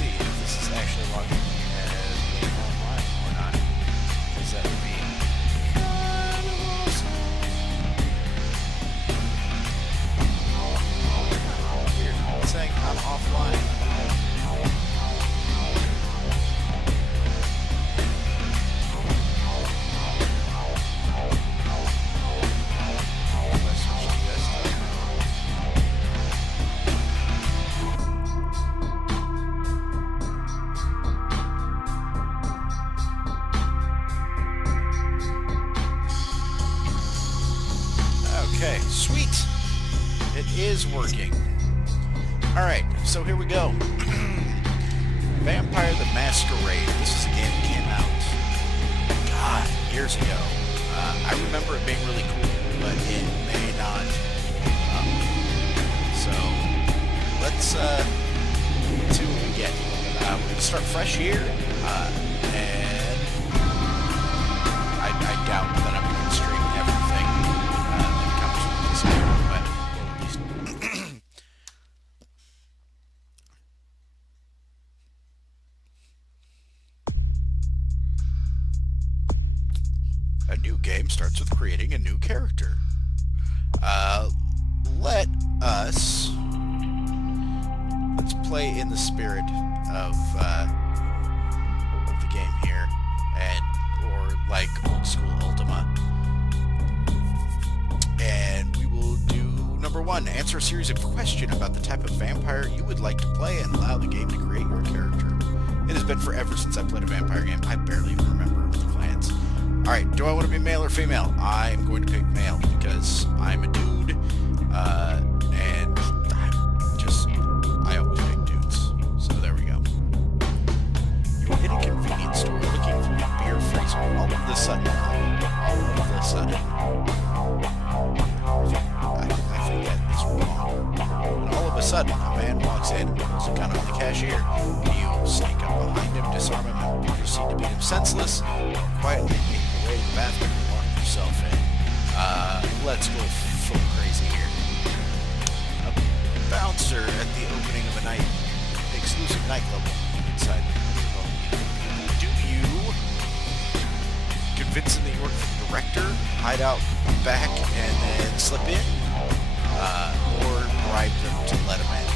see if this is actually logging as being online or not. Because that would be kind of awesome. Weird. It's saying I'm offline. Okay, sweet. It is working. Alright, so here we go. Vampire the Masquerade. This is a game that came out, God, years ago. I remember it being really cool, but it may not. So, let's see what we get. We're going to start fresh here, and I doubt that I'm going to stream everything that comes with this game, but we'll at least... A new game starts with creating a new character. Let's play in the spirit of the game here, or like old school Ultima. And we will do number 1, answer a series of questions about the type of vampire you would like to play and allow the game to create your character. It has been forever since I played a vampire game. I barely even remember the clans. Alright, do I want to be male or female? I'm going to pick male because I'm a dude, and I always pick dudes. So there we go. You hit a convenience store looking for a beer freezer. All of a sudden, I think that is wrong. And all of a sudden, a man walks in and pulls a gun on the cashier. You sneak up behind him, disarm him, and proceed to beat him senseless, quietly make your way to the bathroom and lock yourself in. Let's go full crazy here. A bouncer at the opening of a exclusive nightclub inside. Do you convince him that you work for the director, hide out back, and then slip in? Or bribe them to let him in?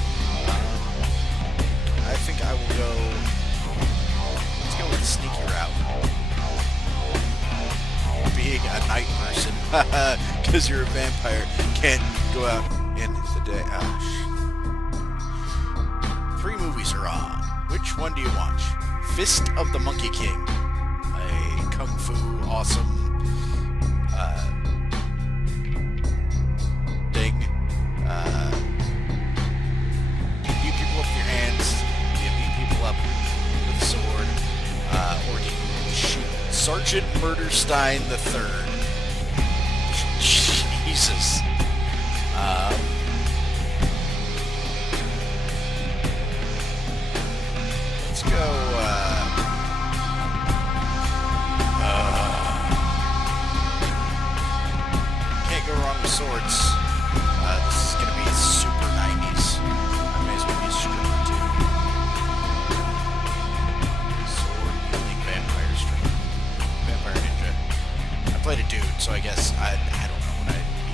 I think I will go... Let's go with the sneaky route. Being a night person, because you're a vampire, can't go out in the day. 3 movies are on. Which one do you watch? Fist of the Monkey King, a kung fu awesome thing. You beat people up with your hands. You beat people up with a sword, or you shoot Sergeant Murderstein III. Jesus. Let's go, can't go wrong with swords. This is gonna be super 90s. I may as well be a stripper too. Sword wielding vampire stripper. Vampire ninja. I played a dude, so I guess I don't know what I'd be.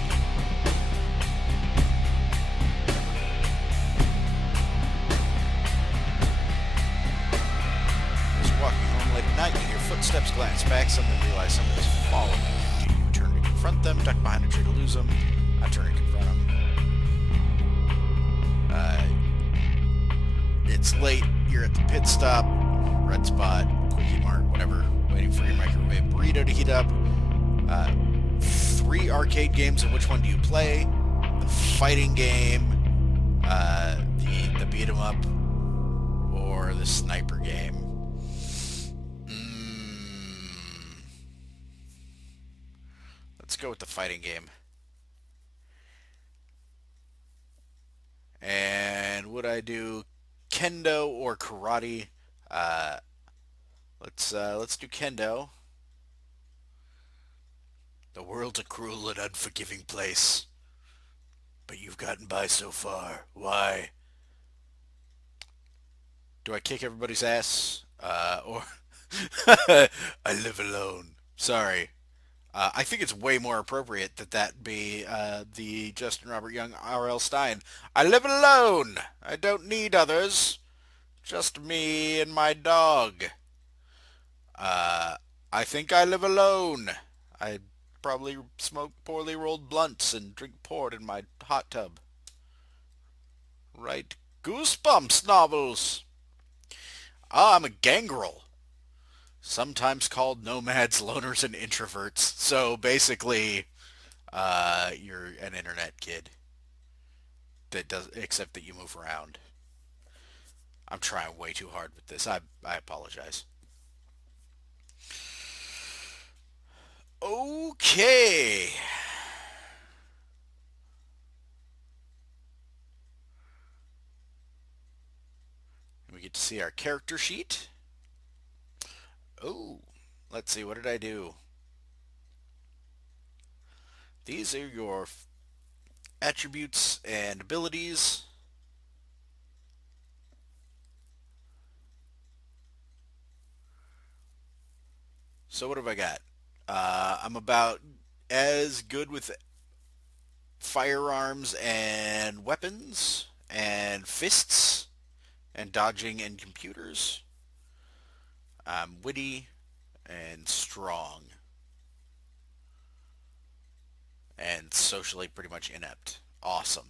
Just walking home late at night, you hear footsteps, glance back, suddenly realize someone is following you. Do you turn to confront them, duck behind a tree to lose them? I turn to confront them. It's late, you're at the pit stop, red spot, quickie mart, whatever, waiting for your microwave burrito to heat up. 3 arcade games, and which one do you play? The fighting game, the beat 'em up, or the sniper game? Let's go with the fighting game. And would I do kendo or karate? Let's do kendo. The world's a cruel and unforgiving place, but you've gotten by so far. Why? Do I kick everybody's ass? Or I live alone. Sorry. I think it's way more appropriate that that be the Justin Robert Young R.L. Stein. I live alone. I don't need others. Just me and my dog. Uh, I think I live alone. I probably smoke poorly rolled blunts and drink port in my hot tub. Write Goosebumps novels. Ah, I'm a gangrel. Sometimes called nomads, loners, and introverts. So basically, you're an internet kid that does, except that you move around. I'm trying way too hard with this. I apologize. Okay. We get to see our character sheet. Oh, let's see. What did I do? These are your attributes and abilities. So what have I got? I'm about as good with firearms and weapons and fists and dodging and computers. I'm witty and strong and socially pretty much inept. Awesome.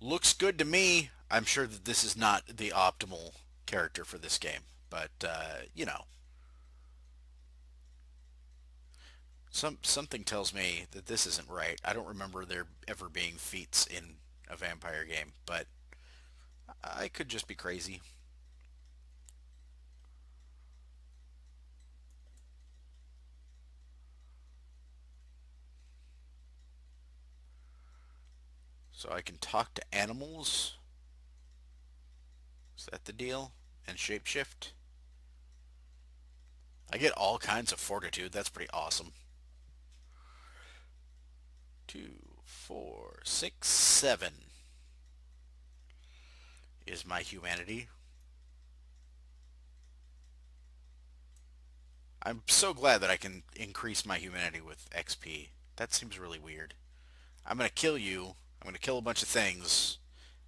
Looks good to me. I'm sure that this is not the optimal character for this game, but you know, something tells me that this isn't right. I don't remember there ever being feats in a vampire game, but I could just be crazy. So I can talk to animals. Is that the deal? And shapeshift. I get all kinds of fortitude. That's pretty awesome. 2, 4, 6, 7 is my humanity. I'm so glad that I can increase my humanity with XP. That seems really weird. I'm going to kill you. I'm going to kill a bunch of things.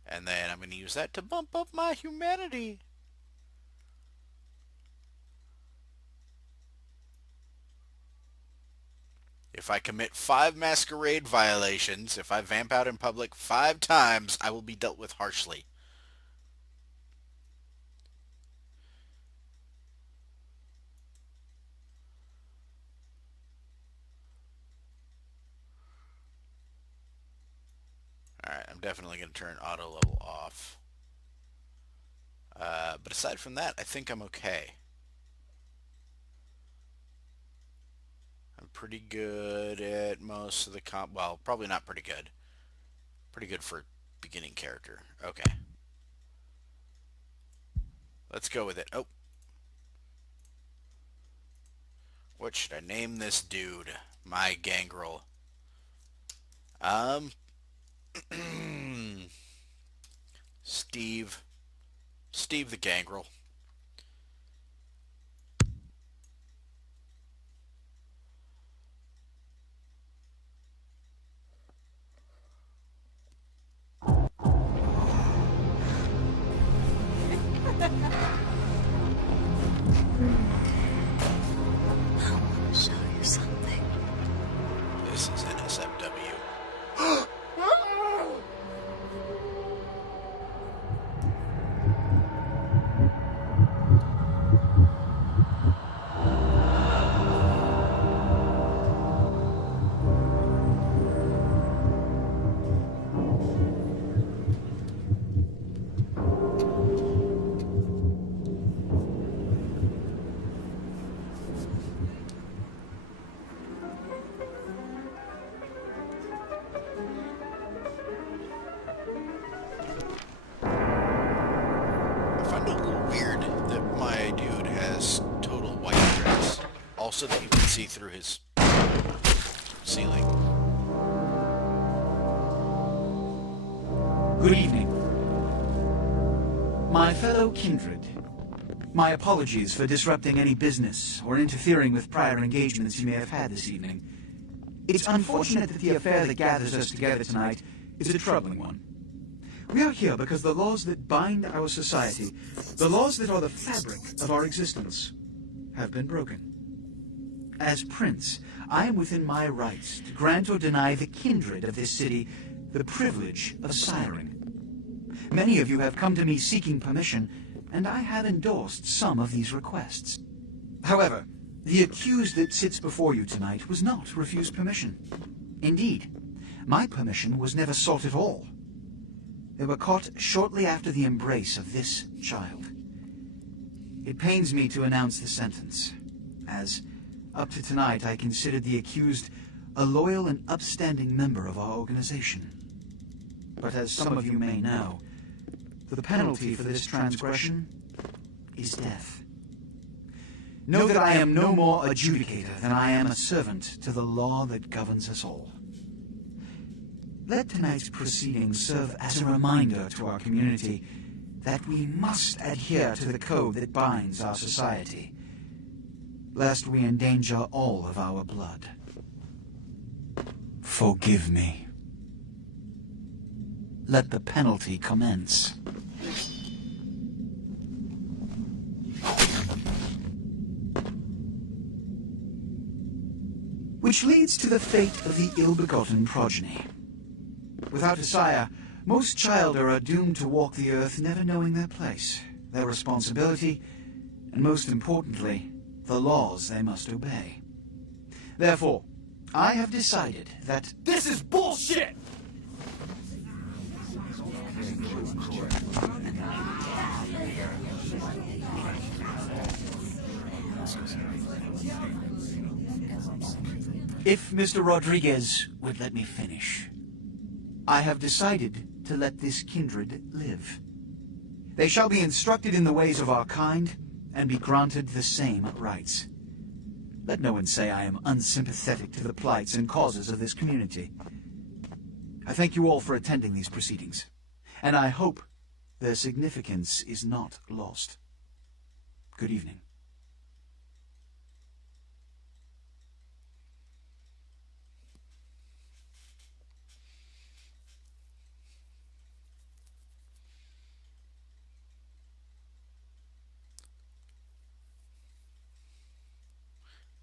And then I'm going to use that to bump up my humanity. If I commit 5 masquerade violations, if I vamp out in public 5 times, I will be dealt with harshly. Alright, I'm definitely going to turn auto level off. But aside from that, I think I'm okay. I'm pretty good at most of the well, probably not pretty good. Pretty good for beginning character. Okay. Let's go with it. Oh. What should I name this dude? My gangrel. Um. Steve. Steve the gangrel. Show you something. This is NSFW. my dude has total white dress, also that you can see through his ceiling. Good evening. My fellow kindred, my apologies for disrupting any business or interfering with prior engagements you may have had this evening. It's unfortunate that the affair that gathers us together tonight is a troubling one. We are here because the laws that bind our society, the laws that are the fabric of our existence, have been broken. As Prince, I am within my rights to grant or deny the kindred of this city the privilege of siring. Many of you have come to me seeking permission, and I have endorsed some of these requests. However, the accused that sits before you tonight was not refused permission. Indeed, my permission was never sought at all. They were caught shortly after the embrace of this child. It pains me to announce the sentence, as up to tonight I considered the accused a loyal and upstanding member of our organization. But as some of you may know, the penalty for this transgression is death. Know that I am no more adjudicator than I am a servant to the law that governs us all. Let tonight's proceedings serve as a reminder to our community that we must adhere to the code that binds our society, lest we endanger all of our blood. Forgive me. Let the penalty commence. Which leads to the fate of the ill-begotten progeny. Without a sire, most childer are doomed to walk the earth never knowing their place, their responsibility, and most importantly, the laws they must obey. Therefore, I have decided that This is bullshit! if Mr. Rodriguez would let me finish, I have decided to let this kindred live. They shall be instructed in the ways of our kind and be granted the same rights. Let no one say I am unsympathetic to the plights and causes of this community. I thank you all for attending these proceedings, and I hope their significance is not lost. Good evening.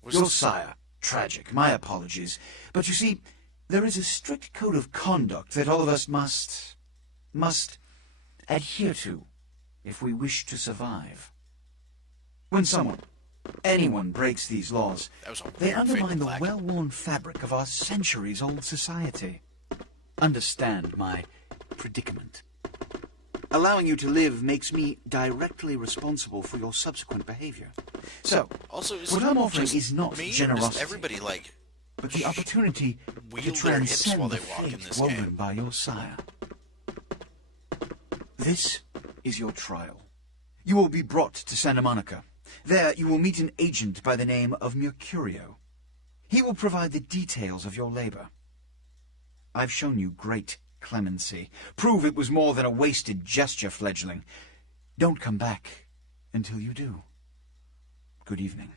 Your sire, tragic, my apologies. But you see, there is a strict code of conduct that all of us must adhere to if we wish to survive. When anyone breaks these laws, they undermine the well-worn fabric of our centuries-old society. Understand my predicament. Allowing you to live makes me directly responsible for your subsequent behavior. So, Also, what I'm offering is not me, generosity, just everybody like but the opportunity to wield their hips transcend while the they walk in fate this woven game. by your sire. This is your trial. You will be brought to Santa Monica. There you will meet an agent by the name of Mercurio. He will provide the details of your labor. I've shown you great clemency. Prove it was more than a wasted gesture, fledgling. Don't come back until you do. Good evening.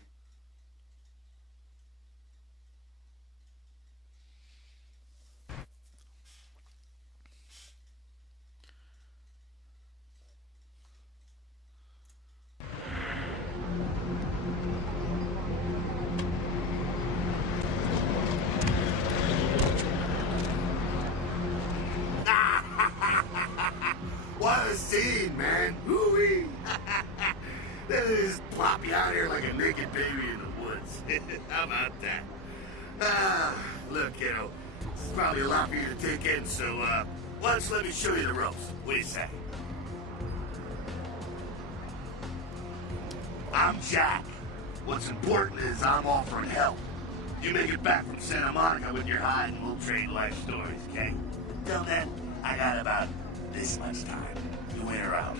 What a scene, man! Hoo-wee! They just plop you out here like a naked baby in the woods. How about that? Look, kiddo, this is probably a lot for you to take in, so, why don't you let me show you the ropes? What do you say? I'm Jack. What's important is I'm offering help. You make it back from Santa Monica with your hide and we'll trade life stories, okay? Till then, I got about this much time. You wait around.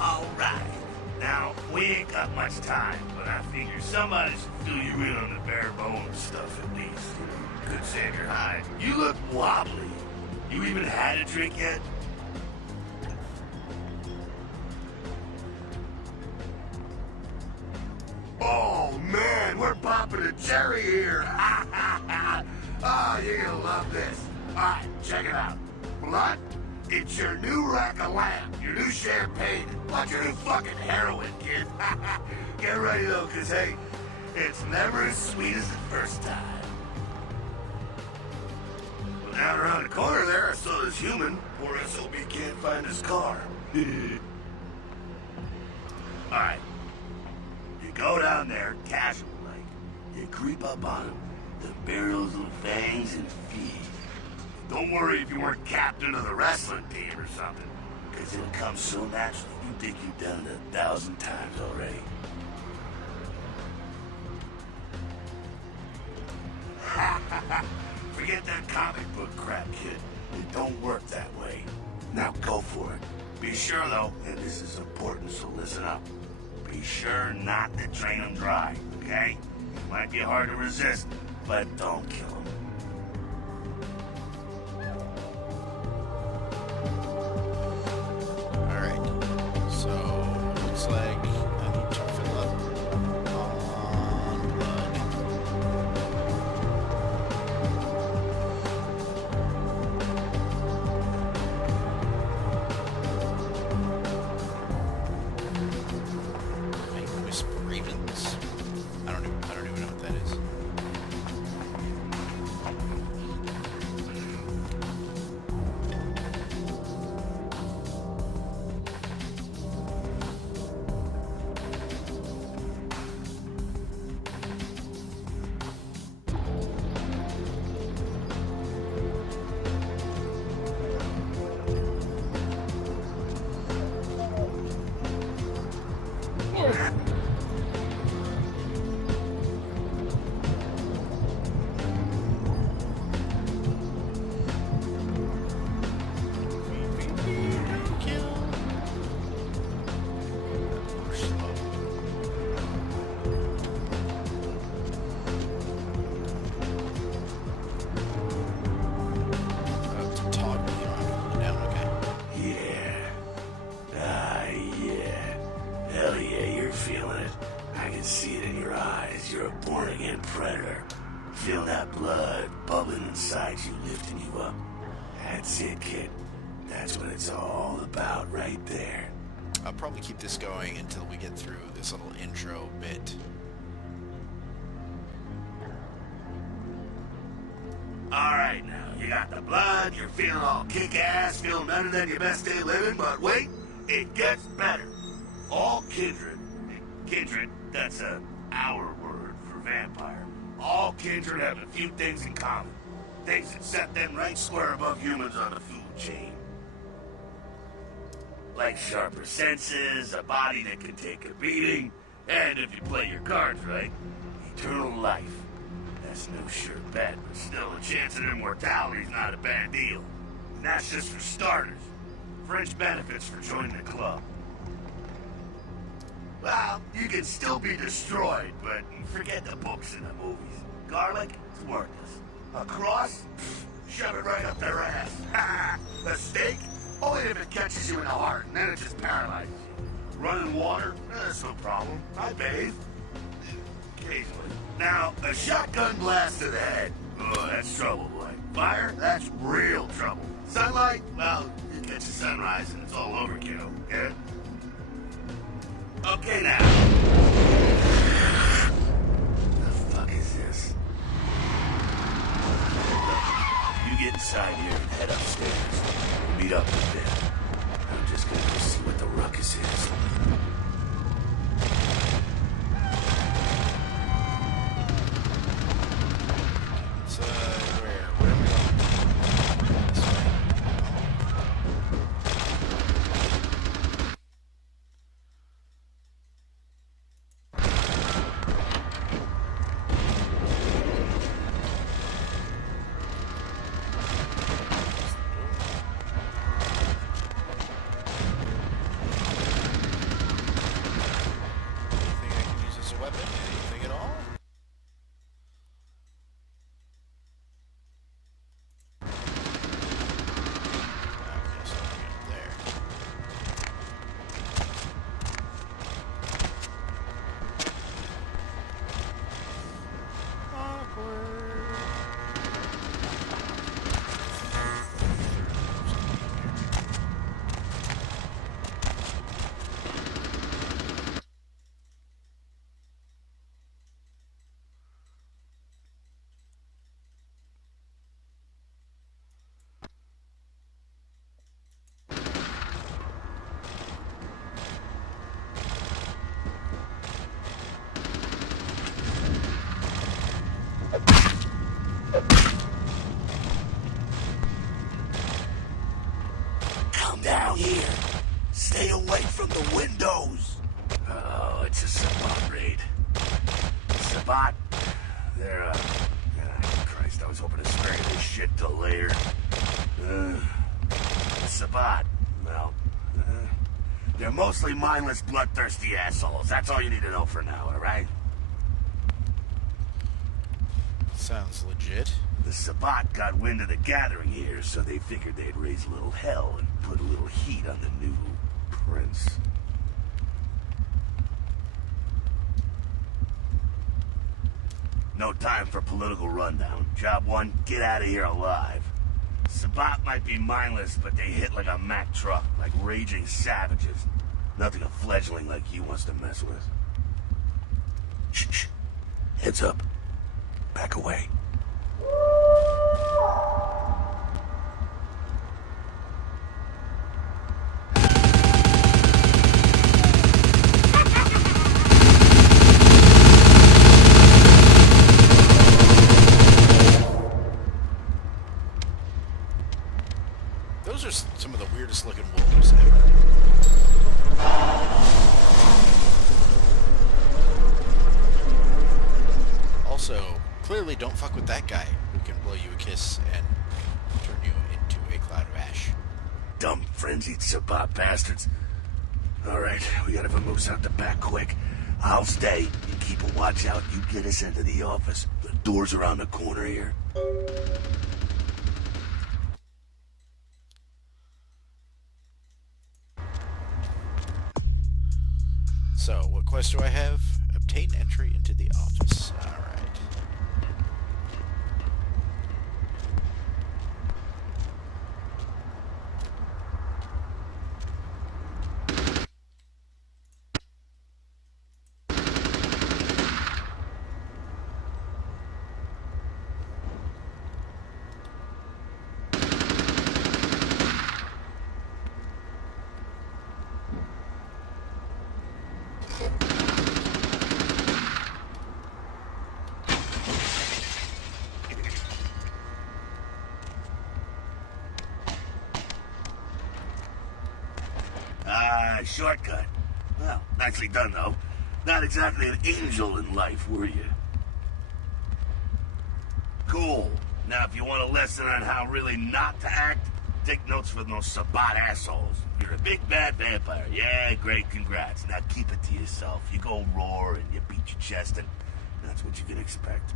All right. Now, we ain't got much time, but I figure somebody should fill you in on the bare bones stuff at least. Could save your hide. You look wobbly. You even had a drink yet? Oh, man, we're popping a cherry here. Oh, you're gonna love this. All right, check it out. Blood, it's your new rack of lamb, your new champagne, like your new fucking heroin, kid. Get ready, though, because, hey, it's never as sweet as the first time. Well, down around the corner there, I saw this human. Poor SOB can't find his car. All right. You go down there, casual like. You creep up on him, then bury those little fangs and feed. Don't worry if you weren't captain of the wrestling team or something, because it'll come so naturally you think you've done it 1,000 times already. Forget that comic book crap, kid. It don't work that way. Now go for it. Be sure, though, and this is important, so listen up. Be sure not to drain them dry, okay? It might be hard to resist, but don't kill them. Alright. So, looks like I need to fill up on blood. Wisp Ravens. I don't even know what that is. Feel that blood bubbling inside you, lifting you up. That's it, kid. That's what it's all about right there. I'll probably keep this going until we get through this little intro bit. Alright now, you got the blood, you're feeling all kick-ass, feeling better than your best day living, but wait, it gets better. All kindred, that's our word for vampire. All kindred have a few things in common. Things that set them right square above humans on the food chain. Like sharper senses, a body that can take a beating, and if you play your cards right, eternal life. That's no sure bet, but still a chance at immortality's not a bad deal. And that's just for starters. Fringe benefits for joining the club. Well, you can still be destroyed, but forget the books and the movies. Garlic, it's worthless. A cross? Shove it right up their ass. A steak? Only if it catches you in the heart, and then it just paralyzes you. Running water? That's no problem. I bathe. Occasionally. Now, a shotgun blast to the head. Oh, that's trouble, boy. Fire? That's real trouble. Sunlight? Well, you catch the sunrise and it's all overkill. Yeah? Okay, now. The fuck is this? You get inside here and head upstairs. We'll meet up in a bit. I'm just gonna go see what the ruckus is. Where am I going? This way. from the windows! Oh, it's a Sabbat raid. Sabbat? They're, Christ, I was hoping to spare this shit till later. Sabbat, well, they're mostly mindless, bloodthirsty assholes. That's all you need to know for now, alright? Sounds legit. The Sabbat got wind of the gathering here, so they figured they'd raise a little hell and put a little heat on the new prince. No time for political rundown. Job one, get out of here alive. Sabbat might be mindless, but they hit like a Mack truck, like raging savages. Nothing a fledgling like you wants to mess with. Shh. Heads up. Back away. Those are some of the weirdest looking wolves ever. Also, clearly don't fuck with that guy who can blow you a kiss and turn you into a cloud of ash. Dumb, frenzied Sabbat bastards. Alright, we gotta vamoose out the back quick. I'll stay. You keep a watch out. You get us into the office. The door's around the corner here. So, what quest do I have? Obtain entry into the office. Alright. Shortcut. Well, nicely done, though. Not exactly an angel in life, were you? Cool. Now, if you want a lesson on how really not to act, take notes from those Sabbat assholes. You're a big bad vampire. Yeah, great, congrats. Now keep it to yourself. You go roar and you beat your chest, and that's what you can expect.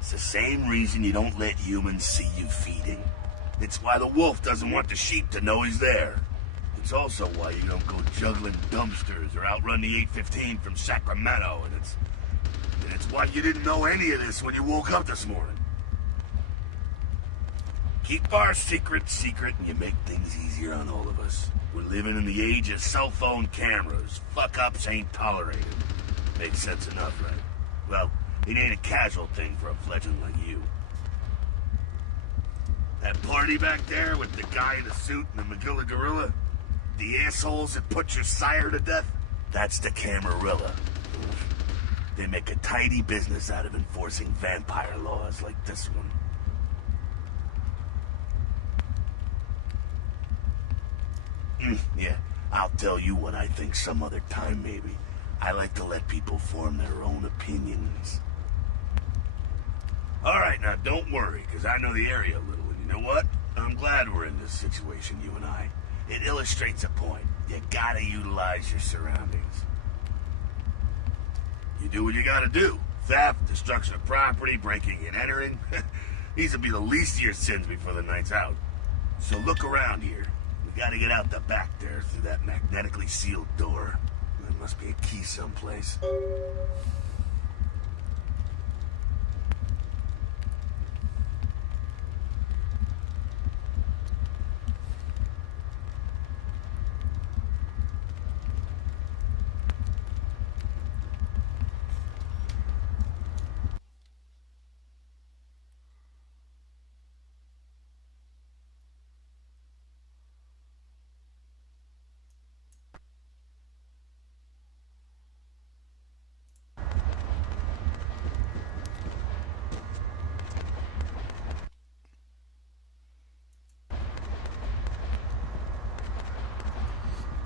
It's the same reason you don't let humans see you feeding. It's why the wolf doesn't want the sheep to know he's there. It's also why you don't go juggling dumpsters or outrun the 815 from Sacramento, and it's why you didn't know any of this when you woke up this morning. Keep our secret, and you make things easier on all of us. We're living in the age of cell phone cameras. Fuck-ups ain't tolerated. Makes sense enough, right? Well, it ain't a casual thing for a fledgling like you. That party back there with the guy in the suit and the Magilla gorilla? The assholes that put your sire to death? That's the Camarilla. They make a tidy business out of enforcing vampire laws like this one. Yeah, I'll tell you what I think some other time, maybe. I like to let people form their own opinions. Alright, now don't worry, because I know the area a little. You know what? I'm glad we're in this situation, you and I. It illustrates a point. You gotta utilize your surroundings. You do what you gotta do. Theft, destruction of property, breaking and entering. These will be the least of your sins before the night's out. So look around here. We gotta get out the back there through that magnetically sealed door. There must be a key someplace.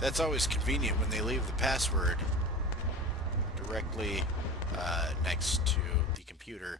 That's always convenient when they leave the password directly next to the computer.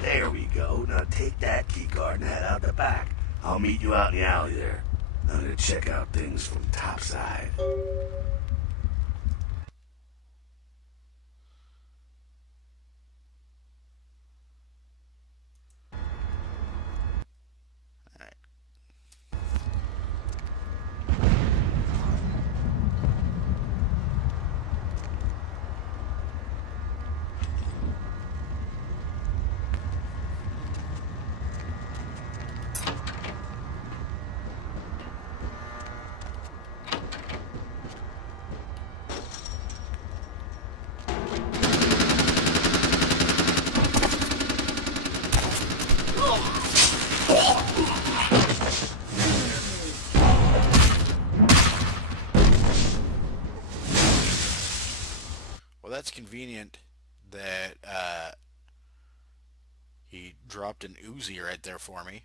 There we go. Now take that keycard and head out the back. I'll meet you out in the alley there. I'm gonna check out things from topside. That's convenient that he dropped an Uzi right there for me.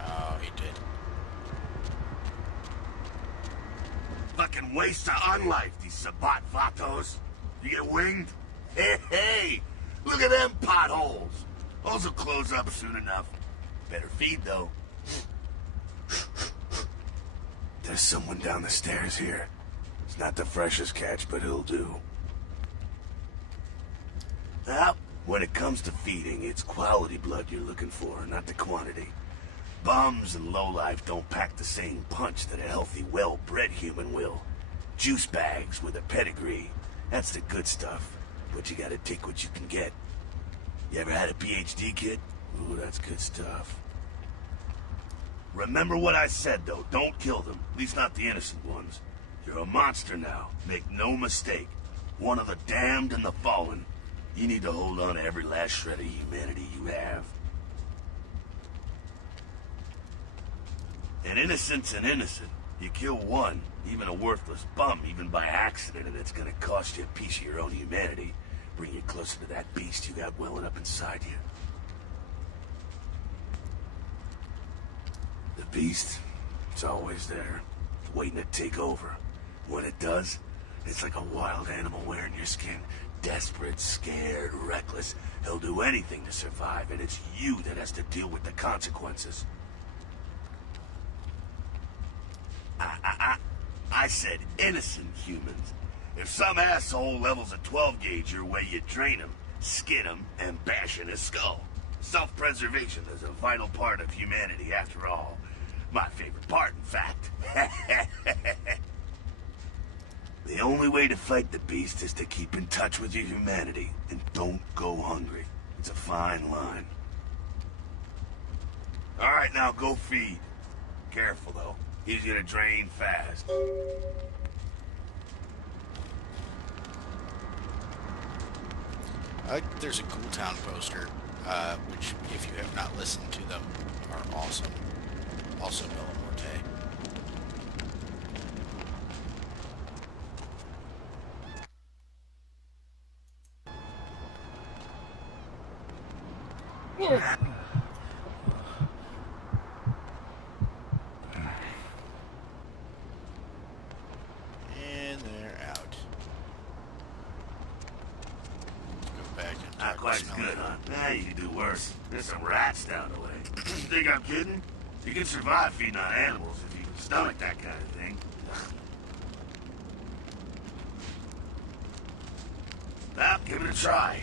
Oh, he did. Fucking waste of unlife, these Sabat Vatos. You get winged? Hey, look at them potholes. Those will close up soon enough. Better feed, though. There's someone down the stairs here. It's not the freshest catch, but he'll do. Well, when it comes to feeding, it's quality blood you're looking for, not the quantity. Bums and lowlife don't pack the same punch that a healthy, well-bred human will. Juice bags with a pedigree. That's the good stuff. But you gotta take what you can get. You ever had a PhD, kid? Ooh, that's good stuff. Remember what I said, though. Don't kill them. At least not the innocent ones. You're a monster now. Make no mistake. One of the damned and the fallen. You need to hold on to every last shred of humanity you have. An innocent's an innocent. You kill one, even a worthless bum, even by accident, and it's gonna cost you a piece of your own humanity. Bring you closer to that beast you got welling up inside you. The beast, it's always there, waiting to take over. When it does, it's like a wild animal wearing your skin. Desperate, scared, reckless. He'll do anything to survive, and it's you that has to deal with the consequences. I said innocent humans. If some asshole levels a 12 gauge your way, you drain him, skin him, and bash in his skull. Self-preservation is a vital part of humanity, after all. My favorite part, in fact. The only way to fight the beast is to keep in touch with your humanity, and don't go hungry. It's a fine line. All right, now go feed. Careful, though. He's gonna drain fast. There's a Cool Town poster, which, if you have not listened to them, are awesome. Also, Bella Morte. And they're out. Let's go back and Not talk quite to as good, Smelly. huh? Hey, you can do worse. There's some rats down the way. You think I'm kidding? You can survive feeding on animals if you can stomach that kind of thing. Well, give it a try.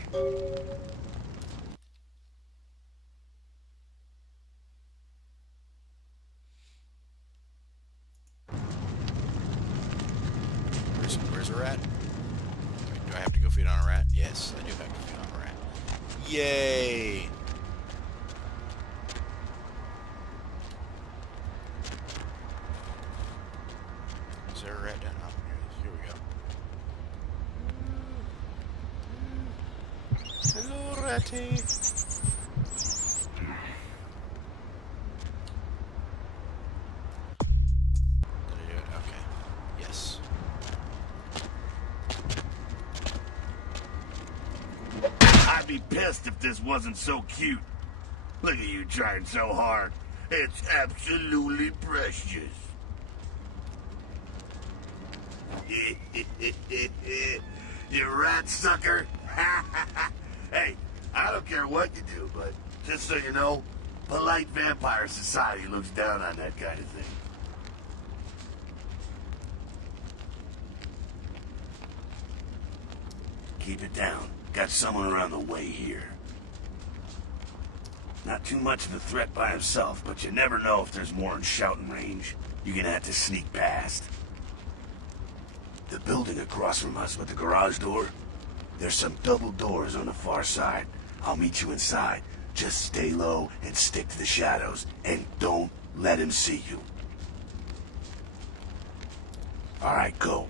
Where's a rat? Wait, do I have to go feed on a rat? Yes, I do have to feed on a rat. Yay! Is there a rat down? Oh, here we go. Hello, ratty. Did I do it? Okay. Yes. I'd be pissed if this wasn't so cute. Look at you trying so hard. It's absolutely precious. You rat sucker. Hey, I don't care what you do, but just so you know, polite vampire society looks down on that kind of thing. Keep it down. Got someone around the way here. Not too much of a threat by himself, but you never know if there's more in shouting range. You're gonna have to sneak past. The building across from us with the garage door, there's some double doors on the far side. I'll meet you inside. Just stay low and stick to the shadows, and don't let him see you. All right, go.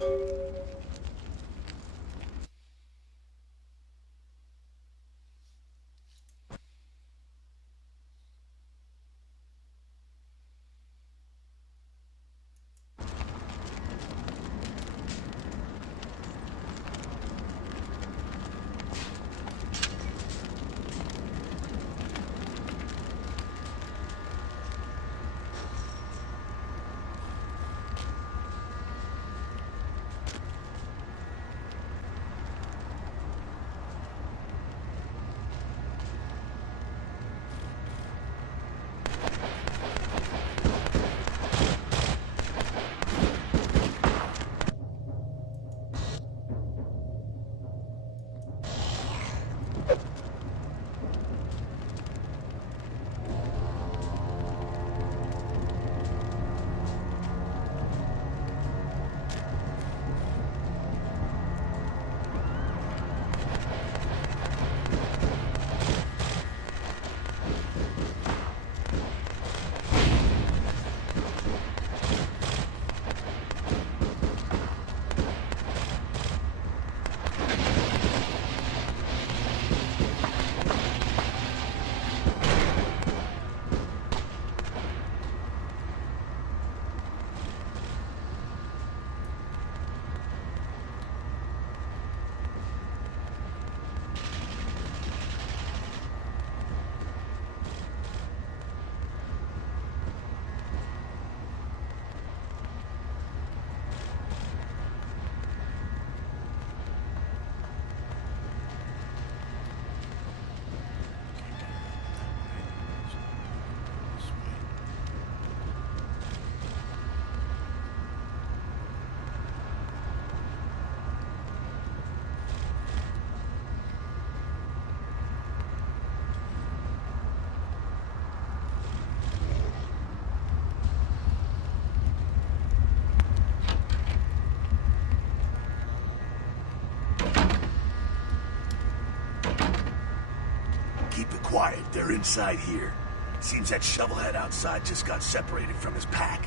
Keep it quiet. They're inside here. Seems that shovelhead outside just got separated from his pack.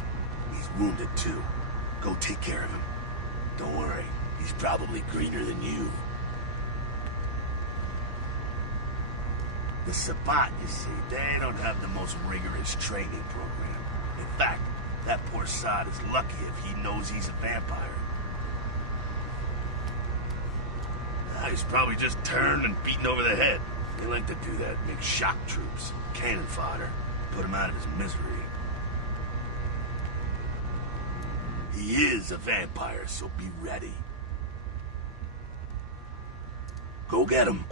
He's wounded too. Go take care of him. Don't worry. He's probably greener than you. The Sabbat, you see, they don't have the most rigorous training program. In fact, that poor sod is lucky if he knows he's a vampire. He's probably just turned and beaten over the head. They like to do that, make shock troops, cannon fodder, put him out of his misery. He is a vampire, so be ready. Go get him.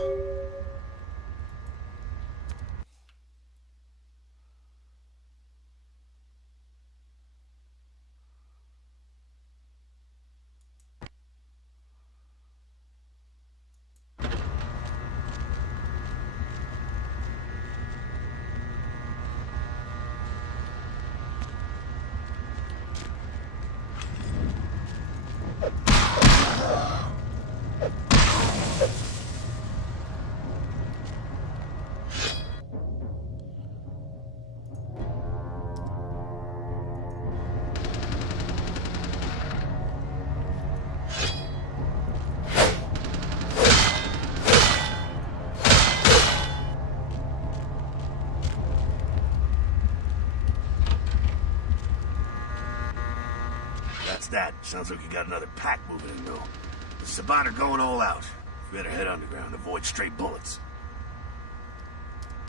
What's that? Sounds like you got another pack moving in, though. The Sabbat are going all out. You better head underground, avoid stray bullets.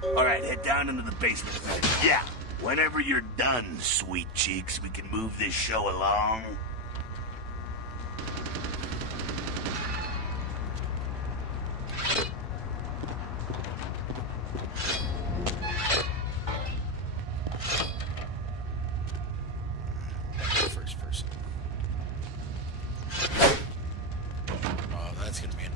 Alright, head down into the basement. Yeah, whenever you're done, sweet cheeks, we can move this show along. First person. Oh, that's gonna be annoying.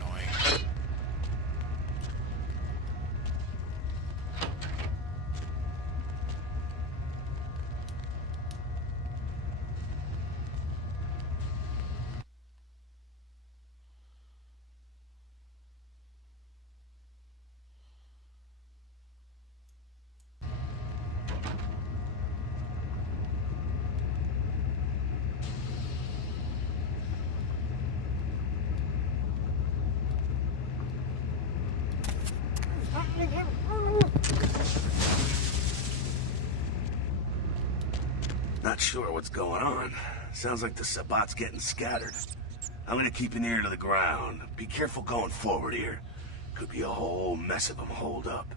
Not sure what's going on. Sounds like the Sabbat's getting scattered. I'm gonna keep an ear to the ground. Be careful going forward here. Could be a whole mess of them holed up.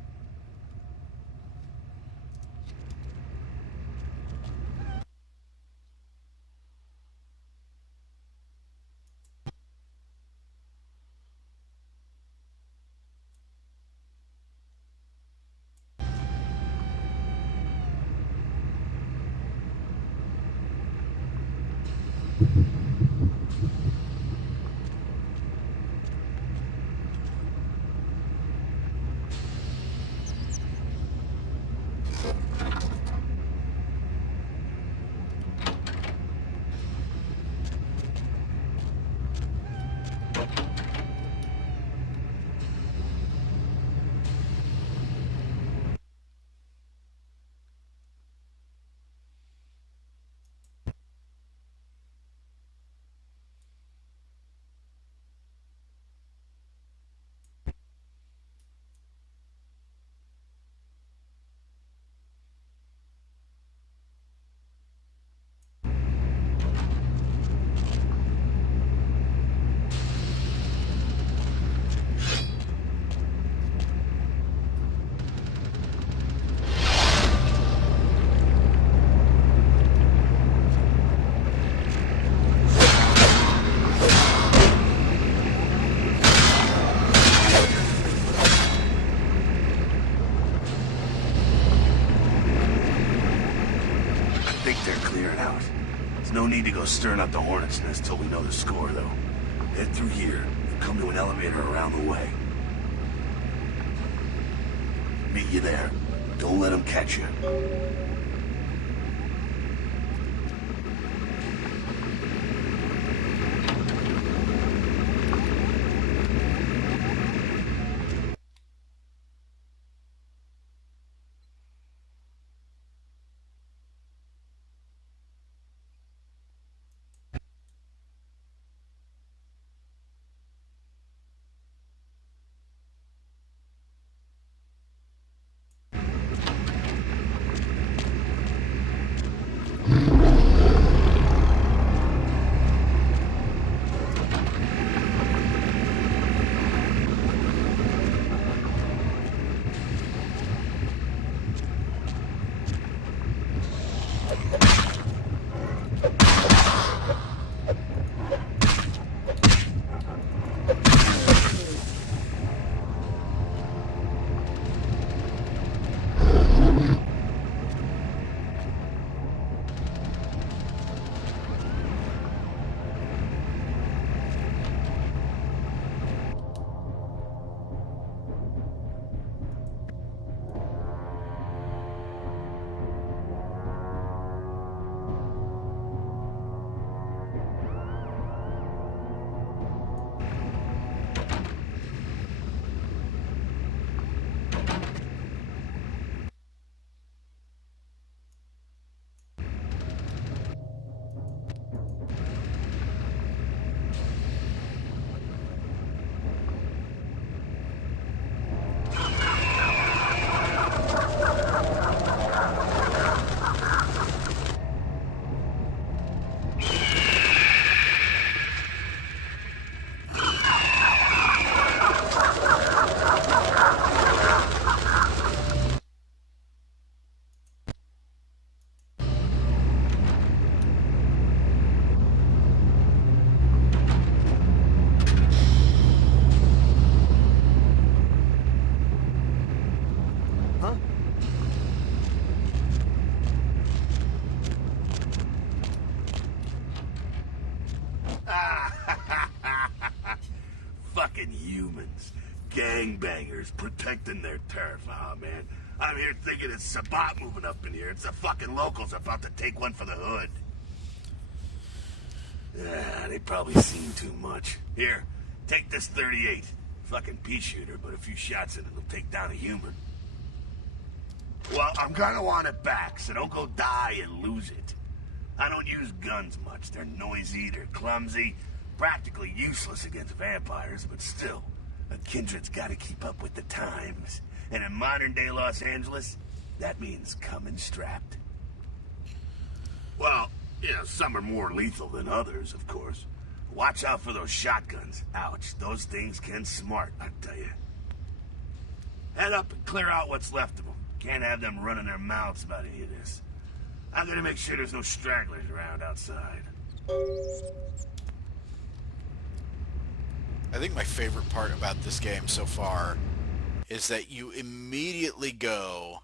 I think they're clearing out. There's no need to go stirring up the hornet's nest till we know the score, though. Head through here. You'll come to an elevator around the way. Meet you there. Don't let them catch you. guns. Gangbangers protecting their turf. Ah, man. I'm here thinking it's Sabat moving up in here. It's the fucking locals about to take one for the hood. They probably seen too much. Here, take this 38. Fucking pea shooter, but a few shots in it will take down a human. Well, I'm gonna want it back, so don't go die and lose it. I don't use guns much. They're noisy, they're clumsy, practically useless against vampires, but still, a kindred's gotta keep up with the times. And in modern-day Los Angeles, that means coming strapped. Well, yeah, some are more lethal than others, of course. Watch out for those shotguns. Ouch, those things can smart, I tell you. Head up and clear out what's left of them. Can't have them running their mouths about any of this. I'm gonna make sure there's no stragglers around outside. I think my favorite part about this game so far is that you immediately go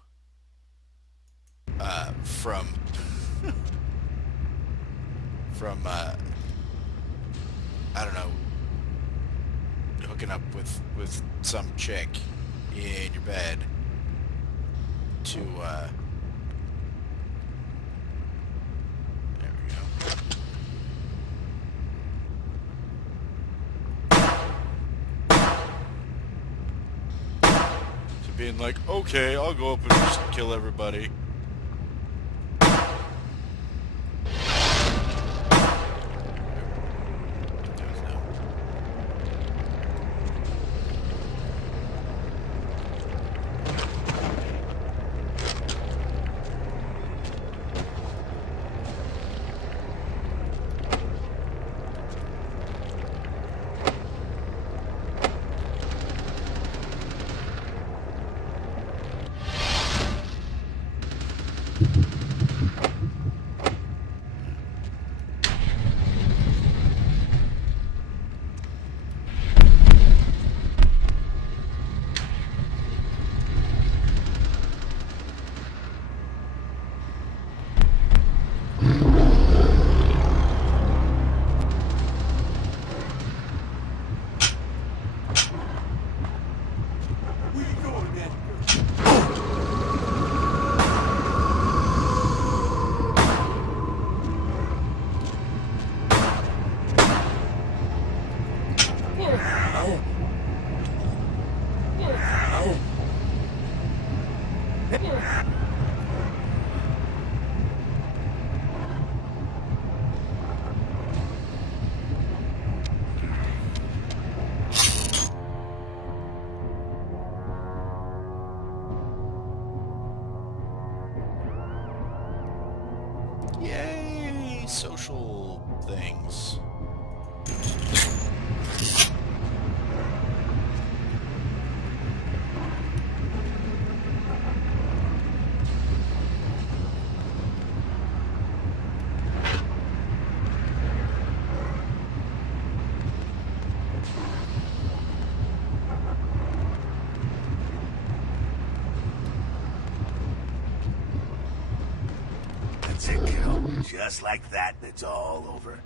from I don't know, hooking up with some chick in your bed to there we go. To being like, okay, I'll go up and just kill everybody. Yay, social things. That's it, kiddo. Just like that, it's all over.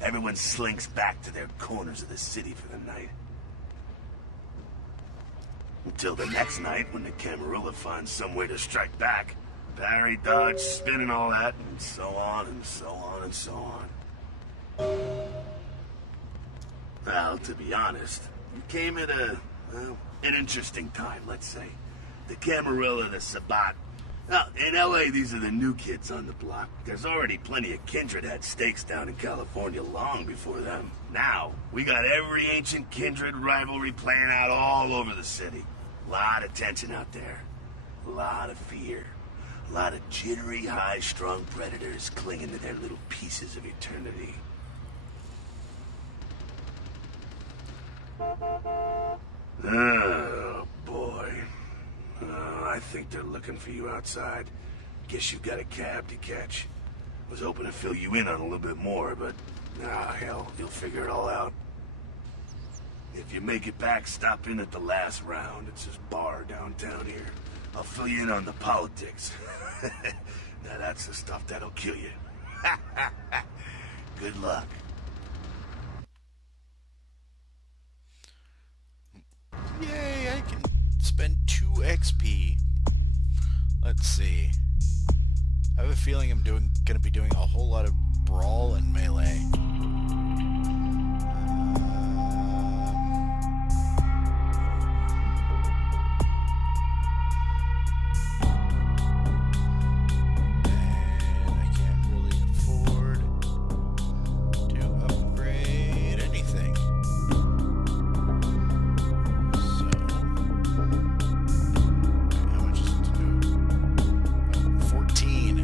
Everyone slinks back to their corners of the city for the night. Until the next night, when the Camarilla finds some way to strike back. Parry, dodge, spin and all that, and so on and so on and so on. Well, to be honest, you came at an interesting time, let's say. The Camarilla, the Sabat. Now, in LA, these are the new kids on the block. There's already plenty of Kindred had stakes down in California long before them. Now, we got every ancient Kindred rivalry playing out all over the city. A lot of tension out there. A lot of fear. A lot of jittery, high-strung predators clinging to their little pieces of eternity. Oh, boy. I think they're looking for you outside. Guess you've got a cab to catch. Was hoping to fill you in on a little bit more, but... hell, you'll figure it all out. If you make it back, stop in at the last round. It's this bar downtown here. I'll fill you in on the politics. Now that's the stuff that'll kill you. Good luck. Yay, I can spend 2 XP. Let's see. I have a feeling I'm gonna be doing a whole lot of brawl and melee. And I can't really afford to upgrade anything. So, how much is it to do? 14.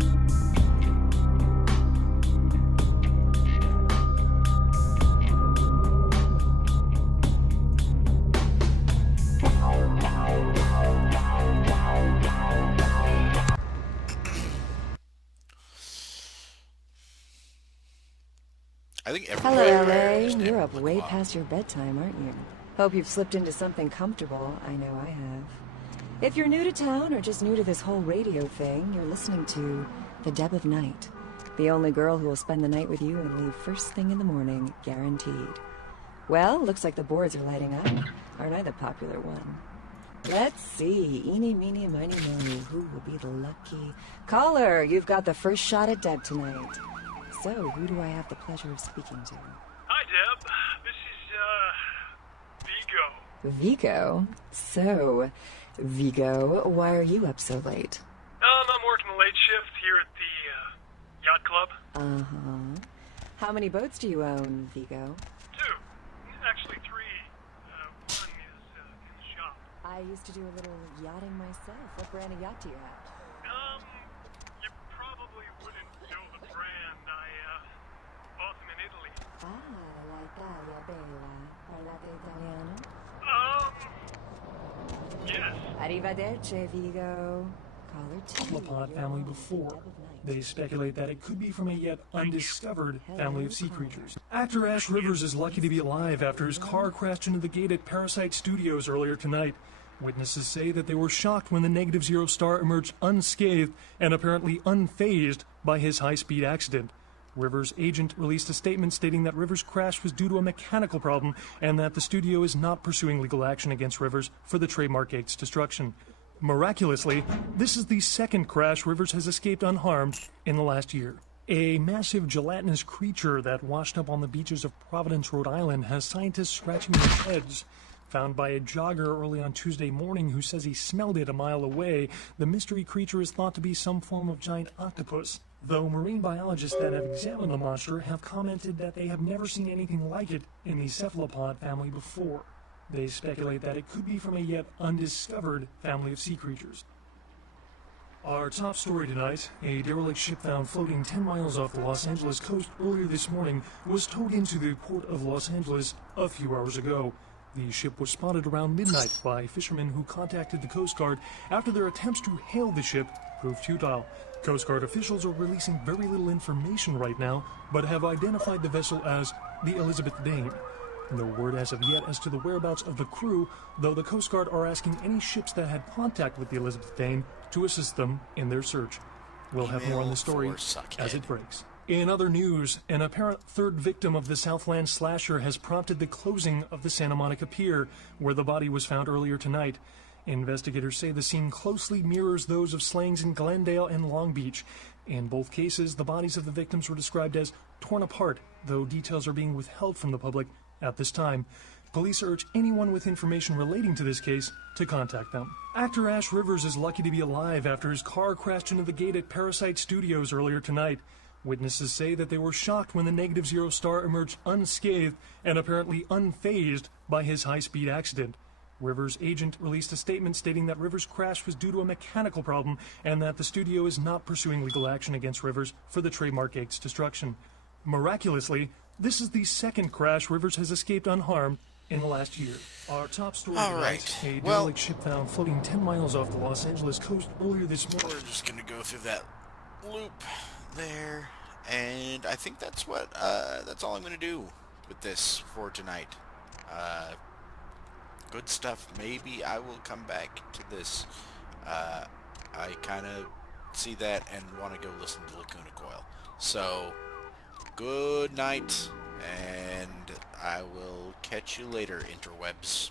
I think Hello, everybody LA. You're up way past your bedtime, aren't you? Hope you've slipped into something comfortable. I know I have. If you're new to town or just new to this whole radio thing, you're listening to The Deb of Night. The only girl who will spend the night with you and leave first thing in the morning, guaranteed. Well, looks like the boards are lighting up. Aren't I the popular one? Let's see. Eeny, meeny, miny, moe. Who will be the lucky... Caller, you've got the first shot at Deb tonight. So, who do I have the pleasure of speaking to? Hi, Deb. This is, Vigo. Vigo? So, Vigo, why are you up so late? I'm working the late shift here at the, yacht club. Uh-huh. How many boats do you own, Vigo? 2. Actually, 3. One is, in the shop. I used to do a little yachting myself. What brand of yacht do you have? You probably wouldn't know the brand. I, bought them in Italy. Ah, la Italia bella. Parlate italiano? Yes. Arrivederci, Vigo. Caller 2. Cephalopod family before. Deb of Night. They speculate that it could be from a yet undiscovered family of sea creatures. Actor Ash Rivers is lucky to be alive after his car crashed into the gate at Parasite Studios earlier tonight. Witnesses say that they were shocked when the Negative Zero star emerged unscathed and apparently unfazed by his high-speed accident. Rivers' agent released a statement stating that Rivers' crash was due to a mechanical problem and that the studio is not pursuing legal action against Rivers for the trademark gate's destruction. Miraculously, this is the second crash Rivers has escaped unharmed in the last year. A massive gelatinous creature that washed up on the beaches of Providence, Rhode Island, has scientists scratching their heads. Found by a jogger early on Tuesday morning who says he smelled it a mile away, the mystery creature is thought to be some form of giant octopus, though marine biologists that have examined the monster have commented that they have never seen anything like it in the cephalopod family before. They speculate that it could be from a yet undiscovered family of sea creatures. Our top story tonight, a derelict ship found floating 10 miles off the Los Angeles coast earlier this morning was towed into the port of Los Angeles a few hours ago. The ship was spotted around midnight by fishermen who contacted the Coast Guard after their attempts to hail the ship proved futile. Coast Guard officials are releasing very little information right now, but have identified the vessel as the Elizabeth Dane. No word as of yet as to the whereabouts of the crew, though the Coast Guard are asking any ships that had contact with the Elizabeth Dane to assist them in their search. We'll have more on the story as it breaks. In other news, an apparent third victim of the Southland slasher has prompted the closing of the Santa Monica Pier, where the body was found earlier tonight. Investigators say the scene closely mirrors those of slayings in Glendale and Long Beach. In both cases, the bodies of the victims were described as torn apart, though details are being withheld from the public at this time. Police urge anyone with information relating to this case to contact them. Actor Ash Rivers is lucky to be alive after his car crashed into the gate at Parasite Studios earlier tonight. Witnesses say that they were shocked when the Negative Zero star emerged unscathed and apparently unfazed by his high-speed accident. Rivers' agent released a statement stating that Rivers' crash was due to a mechanical problem and that the studio is not pursuing legal action against Rivers for the trademark gate's destruction. Miraculously, this is the second crash Rivers has escaped unharmed in the last year. Our top story tonight, a derelict ship found floating 10 miles off the Los Angeles coast earlier this morning. We're just gonna go through that loop there, and I think that's all I'm gonna do with this for tonight. Good stuff. Maybe I will come back to this. I kind of see that and want to go listen to Lacuna Coil. So, good night, and I will catch you later, interwebs.